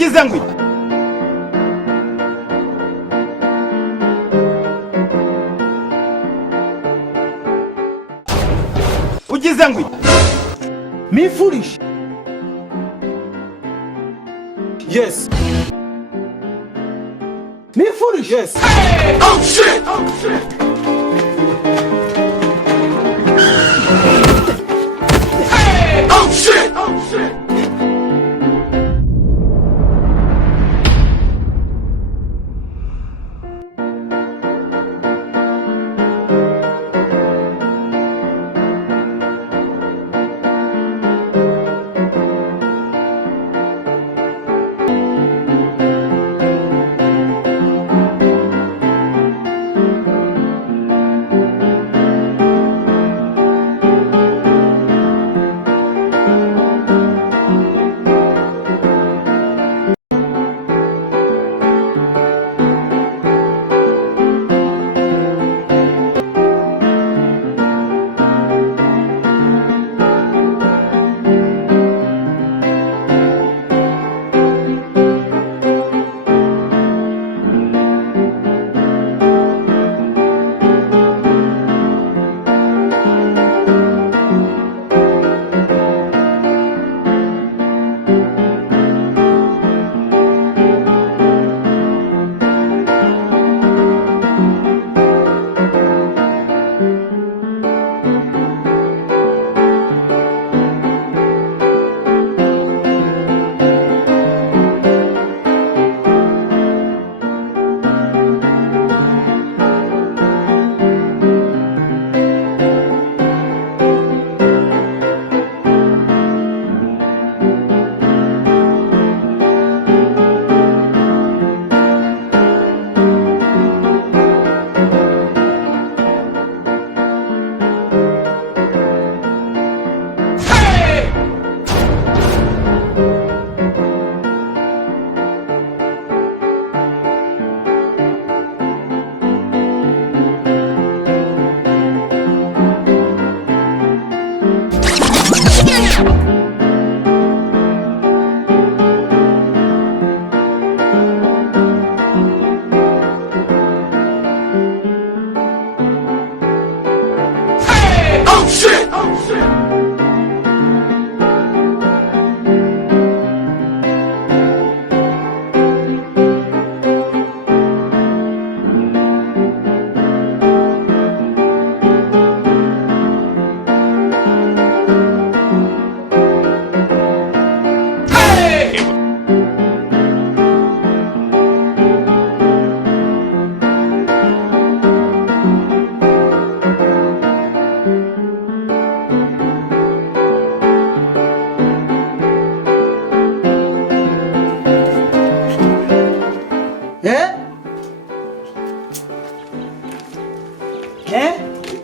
ugize ngo ugize ngo me foolish. Yes. Me foolish. Yes. Hey! Oh shit! Oh shit! Hey! Oh shit! Oh shit!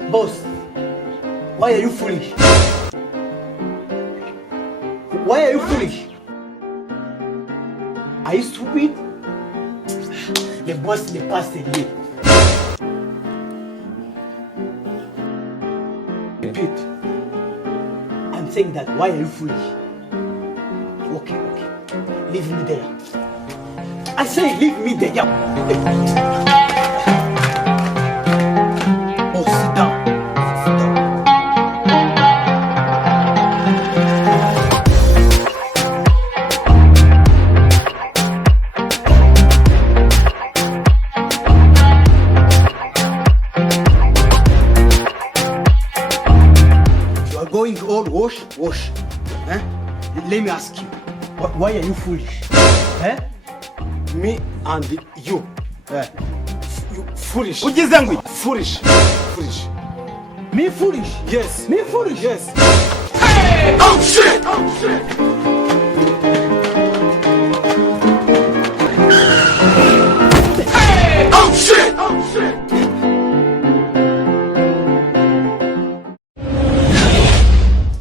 Boss, why are you foolish? Why are you foolish? Are you stupid? The boss the past year. Repeat. I'm saying that why are you foolish? Okay. Leave me there. I say leave me there. Oh, sit down. Going all wash. Eh? Let me ask you, why are you foolish? Eh? Me and you. You foolish. Ugize ngo Foolish. Me foolish? Yes. Me foolish? Yes. Hey! Oh shit!